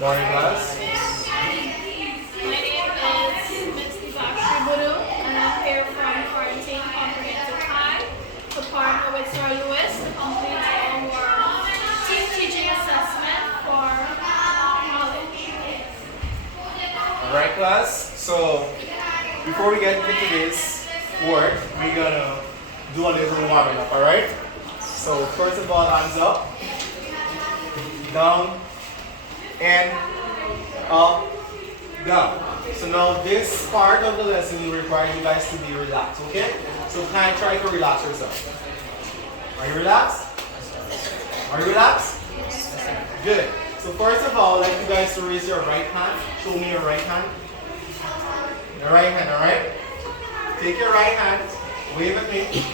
Morning, class. My name is Ms. Divakshi Buru, and I'm here from Quarantine Comprehensive High to partner with Sir Lewis to complete our team teaching assessment for college. Alright, class. So, before we get into today's work, we're gonna do a little warming up, alright? So, first of all, hands up, down, and up, down. So now this part of the lesson will require you guys to be relaxed, okay? So kind of try to relax yourself. Are you relaxed? Are you relaxed? Good. So first of all, I'd like you guys to raise your right hand. Show me your right hand. Your right hand, alright? Take your right hand, wave at me.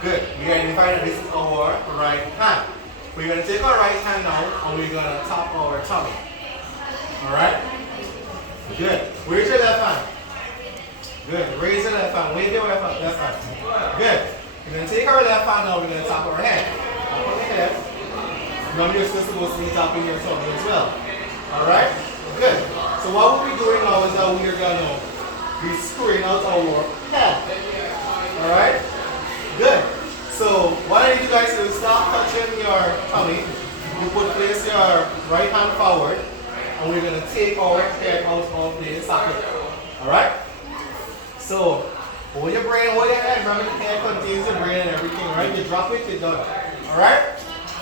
Good. We identify that this is our right hand. We're going to take our right hand now and we're going to tap our tummy. Alright? Good. Raise your left hand. Good. Raise your left hand. Wave your left hand. Good. We're going to take our left hand now. We're going to tap our head. Tap on the head. Remember, you're supposed to be tapping your tummy as well. Alright? Good. So what we'll be doing now is that we're going to be screwing out our head. Alright? Good. So what I need you guys to do is stop touching your tummy. You place your right hand forward. And we're going to take our head out of the socket. Alright? So, hold your brain, hold your head. Remember the head contains your brain and everything, right? You drop it, you're done. Alright?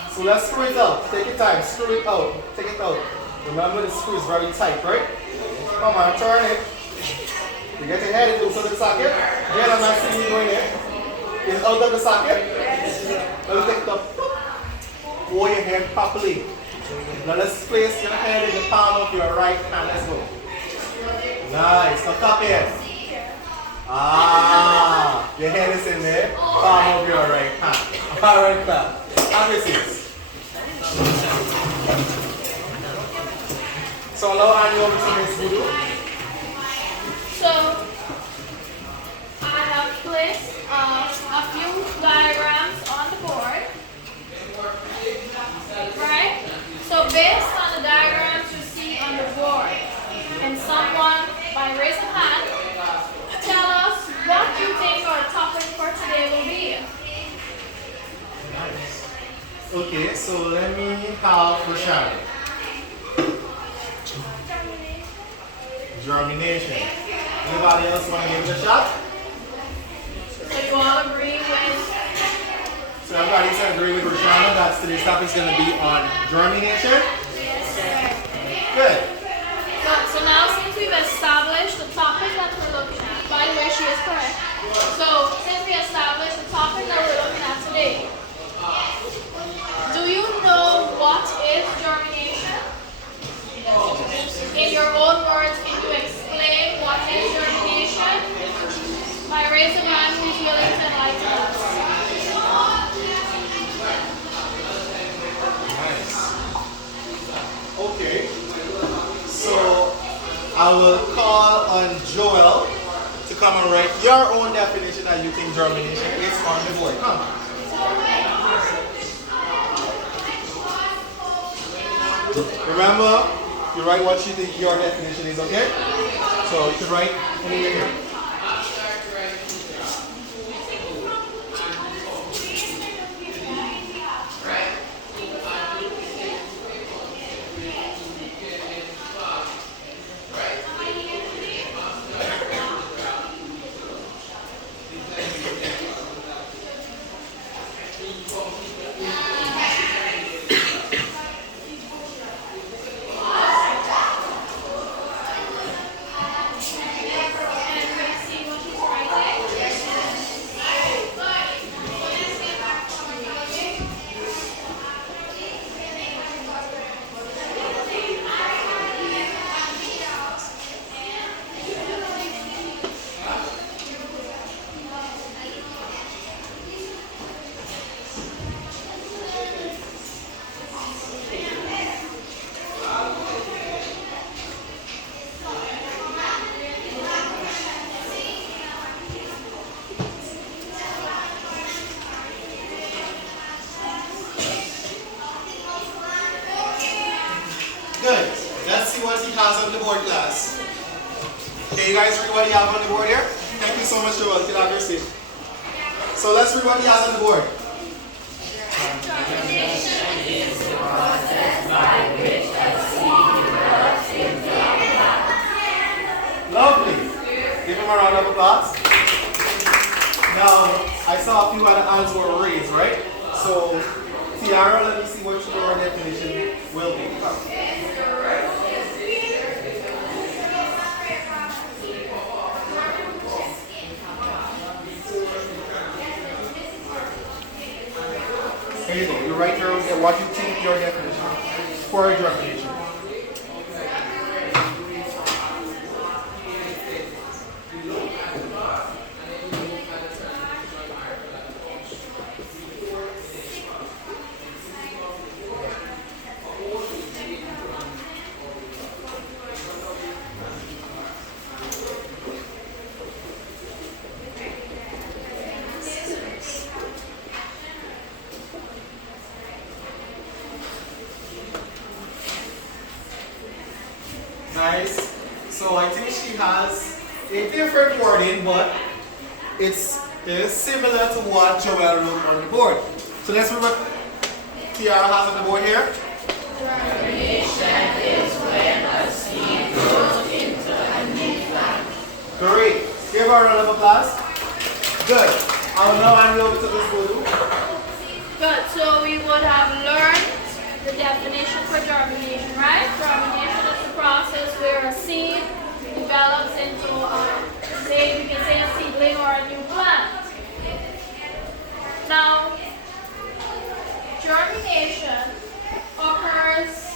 So let's screw it out. Take your time. Screw it out. Take it out. Remember the screw is very tight, right? Come on, turn it. You get your head into the socket. Again, I'm not seeing you going in. It's out of the socket. Now take it up. Hold your head properly. Now let's place your head in the palm of your right hand. Let's go. Nice. Now tap it. Ah, your head is in the palm of your right hand. Alright, clap. Have your seats. So now hand you over to Miss Voodoo. So, I have placed a few diagrams on the board. Right? So based on the diagrams you see on the board, can someone, by raising a hand, tell us what you think our topic for today will be? Nice. Okay, so let me have Rashad. Germination. Anybody else want to give it a shot? So you all agree with? So everybody's agree with Roshana that today's topic is going to be on germination? Yes. Good. So now since we've established the topic that we're looking at, by the way she is correct. So since we established the topic that we're looking at today, do you know what is germination? In your own words, can you explain what is germination? By raising your hand, who's willing to enlighten us? Okay, so I will call on Joel to come and write your own definition that you think germination is on the board. Come. Remember, you write what you think your definition is, okay? So you can write anywhere here. board, class. Okay, you guys read what you have on the board here? Thank you so much, Joel. You can have your seat. So let's read what he has on the board. Lovely. Give him a round of applause. Now, I saw a few other hands were raised, right? So, Tiara, let me see what your definition will be. Here you go. You write your what you think your definition for germination. Nice. So I think she has a different wording, but it is similar to what Joelle wrote on the board. So let's read what Tiara has on the board here. Germination is when a seed grows into a new plant. Great. Give her a round of applause. Good. I will now hand it over to Ms. Bodu. Good. So we would have learned the definition for germination, right? Germination is the process where a seed develops into say you can say a seedling or a new plant. Now, germination occurs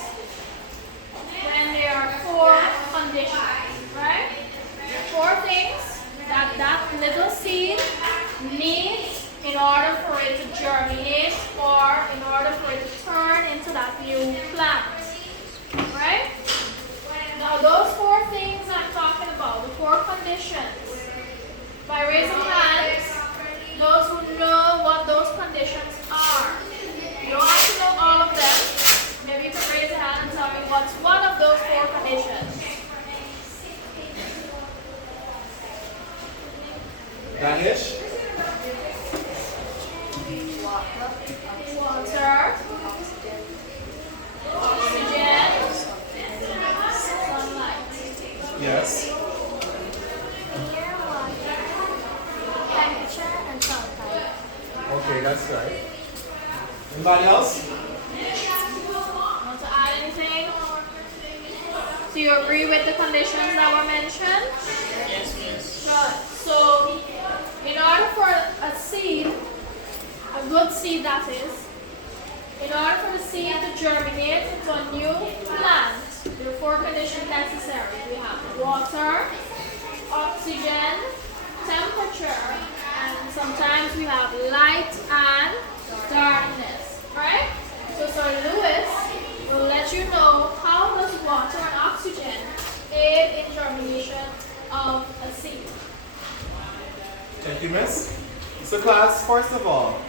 when there are four conditions, right? Four things that that little seed needs in order for it to germinate or in order for it to turn into that new plant. Right? Now those four things I'm talking about, the four conditions. By raising hands, those who know what those conditions are. You don't have to know all of them. Maybe you can raise a hand and tell me what's one of those four conditions. Danish. Water, oxygen, sunlight. Yes. Temperature and sunlight. Okay, that's right. Anybody else? Want to add anything? Do you agree with the conditions that were mentioned? Yes, miss. Good. So, in order for a seed, a good seed that is, in order for the seed to germinate into a new plant, there are four conditions necessary. We have water, oxygen, temperature, and sometimes we have light and darkness. Right? So Sir Lewis will let you know how does water and oxygen aid in germination of a seed. Thank you, miss. So class, first of all,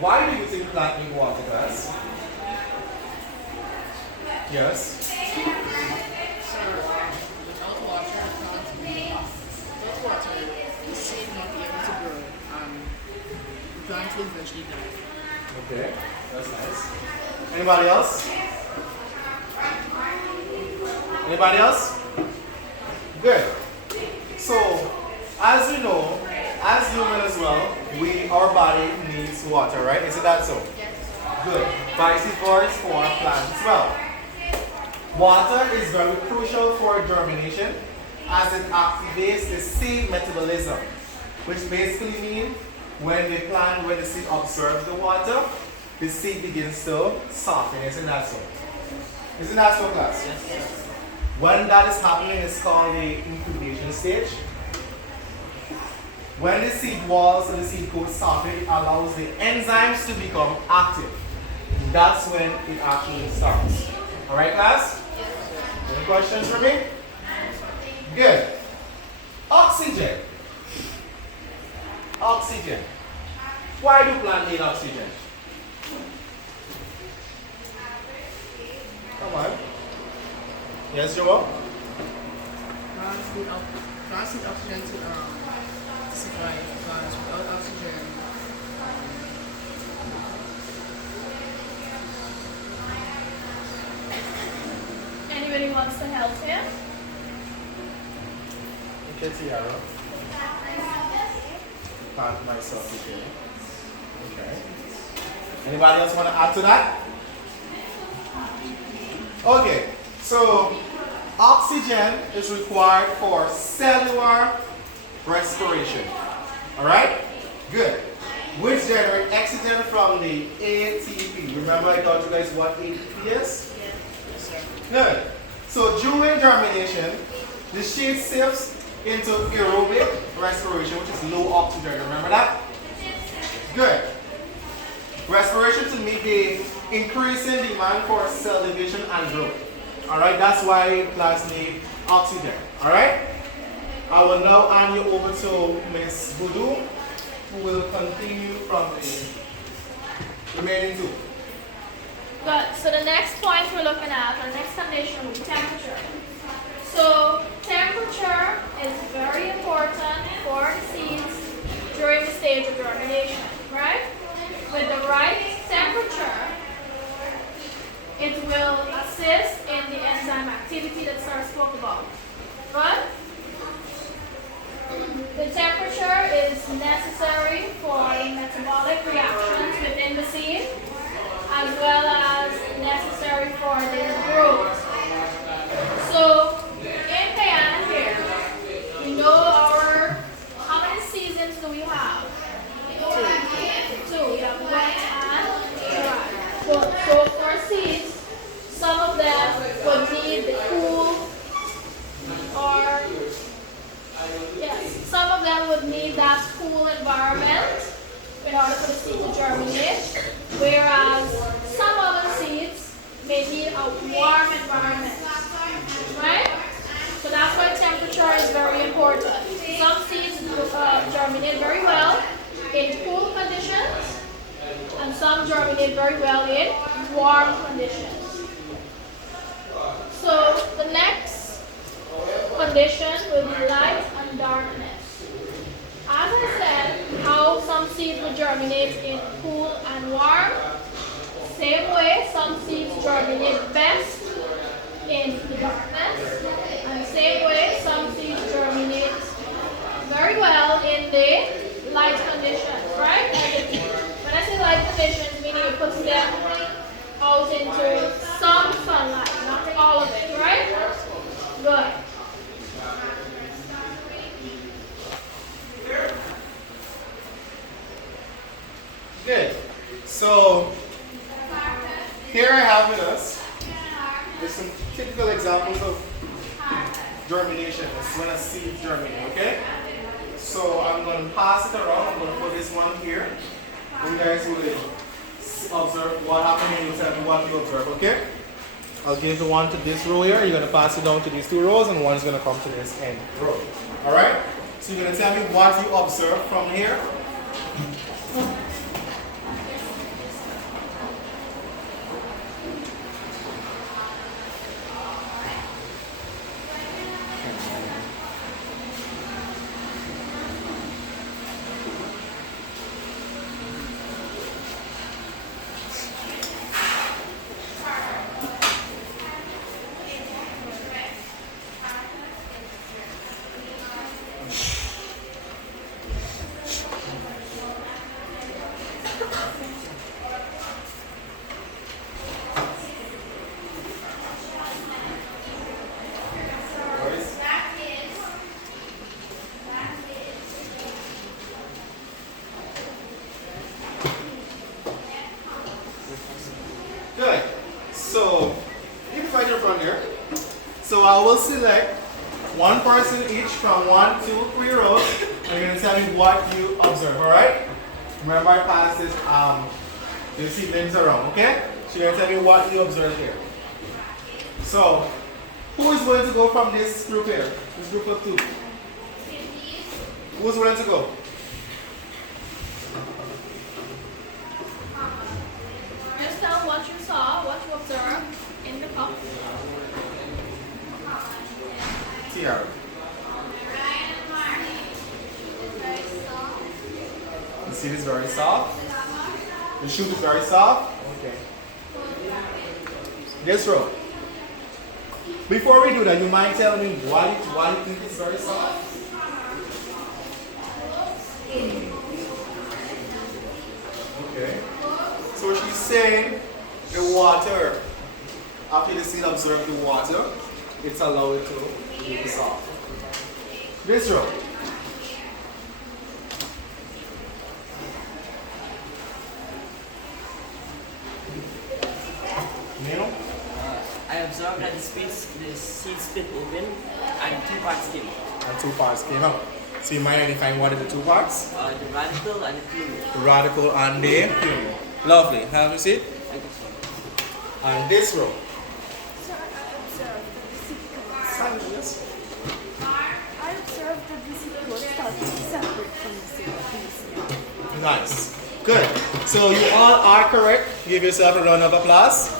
why do you think plant need water, class? Yes. So, without water, without water, the seed won't be able to grow. The plant will eventually die. Okay, that's nice. Anybody else? Anybody else? Good. So, as you know, as human as well, our body needs water, right? Isn't that so? Yes. Good. Vice versa for plants as well. Water is very crucial for germination as it activates the seed metabolism, which basically means when the seed absorbs the water, the seed begins to soften. Isn't that so? Isn't that so, class? Yes. When that is happening, it's called the incubation stage. When the seed walls and the seed coat soften, it allows the enzymes to become active. That's when it actually starts. Alright, class? Any questions for me? Good. Oxygen. Oxygen. Why do plants need oxygen? Come on. Yes, Joel? plants need oxygen to survive because without oxygen, Anybody wants to help him? Okay, Tiara. Plant myself again. Okay. Anybody else want to add to that? Okay, so oxygen is required for cellular respiration. Alright? Good. Which generates oxygen from the ATP. Remember I taught you guys what ATP is? Good. So during germination, the seed shifts into aerobic respiration, which is low oxygen. Remember that? Good. Respiration to meet the increasing demand for cell division and growth. Alright, that's why plants need oxygen. Alright? I will now hand you over to Ms. Boudou, who will continue from the remaining two. Good. So the next point we're looking at, or next condition, will be temperature. So temperature is very important for the seeds during the stage of germination, right? With the right temperature, it will assist in the enzyme activity that Sir spoke about. Good? The temperature is necessary for metabolic reactions within the seed, as well as necessary for their growth. So, in Guyana here, we know how many seasons do we have? Two. We have wet and dry. So for seeds, some of them would need the cool, or yes, some of them would need that cool environment in order for the seed to germinate, whereas some other seeds may need a warm environment, right? So that's why temperature is very important. Some seeds germinate very well in cool conditions, and some germinate very well in warm conditions. So the next condition will be light and darkness. As I said, how some seeds will germinate in cool and warm. Same way, some seeds germinate best in the darkness. And same way, some seeds germinate very well in the light conditions, right? When I say light conditions, meaning you put them out into some sunlight, not all of it, right? Good. Good. So here I have with us there's some typical examples of germination. It's when a seed germinates, okay? So I'm going to pass it around. I'm going to put this one here. You guys will observe what happened and you tell me what you observe, okay? I'll give the one to this row here. You're going to pass it down to these two rows, and one's going to come to this end row. Alright? So you're going to tell me what you observe from here. Good. So, you can find your front here. So I will select one person each from 1, 2, 3 rows, and you're going to tell me what you observe, alright? Remember I passed this, you see things around, okay? So you're going to tell me what you observe here. So, who is going to go from this group here? This group of 2. Who's willing to go? Just tell what you saw, what you observed in the cup. Tiara. seed is very soft. The shoot is very soft. Okay. This row. Before we do that, you might tell me why you think it's very soft? Okay. So she's saying the water, after the seed absorbs the water, it's allowed it to be soft. This row. Neil? I observed that the seed split open and two parts came out. And two parts came out. So you might identify what are the two parts? The radical and the pleural. The radical and the pleural. Lovely. Have a seat. Thank you, sir. And this row. Sir, I observed that the seed was Silence. I observed that the seed was starting to separate from the seed. Nice. Good. So you all are correct. Give yourself a round of applause.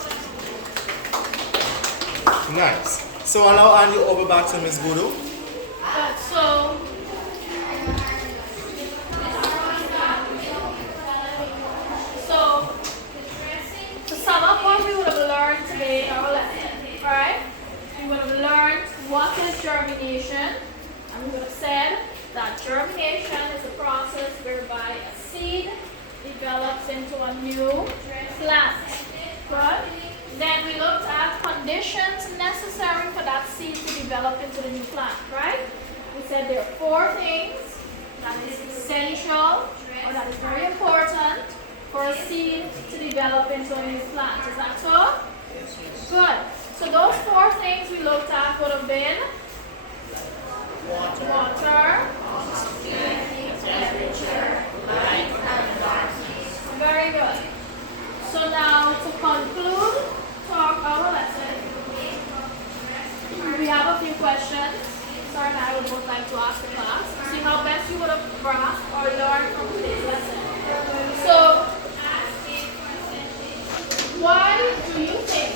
Nice. So I'll now hand you over back to Ms. Voodoo. So, to sum up what we would have learned today in our lesson, alright? We would have learned what is germination, and we would have said that germination is a process whereby a seed develops into a new plant. Good? Then we looked at conditions necessary for that seed to develop into the new plant, right? We said there are 4 things that is essential or that is very important for a seed to develop into a new plant. Is that so? Good. So those 4 things we looked at would have been water, temperature, light, and darkness. Very good. So now to conclude our lesson, we have a few questions. Sarah and I would both like to ask the class. See how best you would have grasped or learned from today's lesson. So, why do you think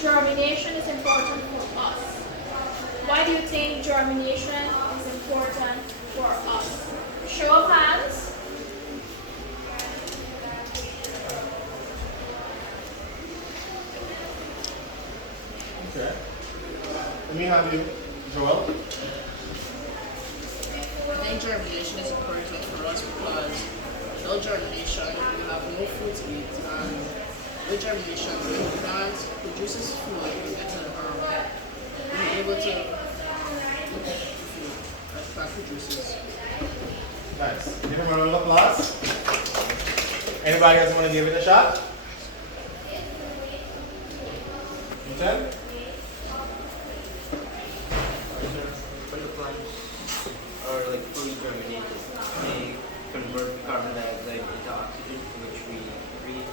germination is important for us? Why do you think germination is important for us? Show of hands. Okay. Let me have you, Joel. I think germination is important for us because without germination, we have no food to eat. And with germination, when the plant produces food, we're able to look at the food that the plant produces. Nice. Give him a round of applause. Anybody else want to give it a shot? Ethan? When the plants are like fully germinated, they convert carbon dioxide into oxygen, which we breathe.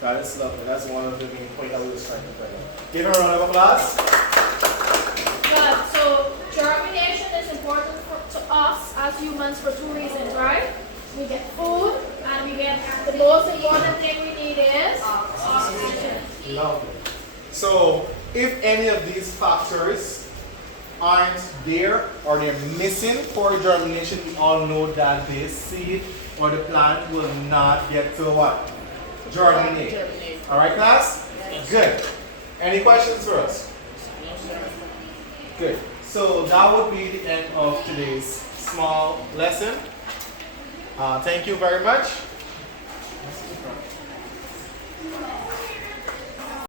That is lovely. That's one of the main points I was trying to bring up. Give him a round of applause. Good. So germination is important to us as humans for 2 reasons, right? We get food, and we get the most important thing we need is oxygen. Lovely. So, if any of these factors aren't there or they're missing for germination, we all know that the seed or the plant will not get to what? Germinate. Alright, class? Good. Any questions for us? Good. So, that would be the end of today's small lesson. Thank you very much.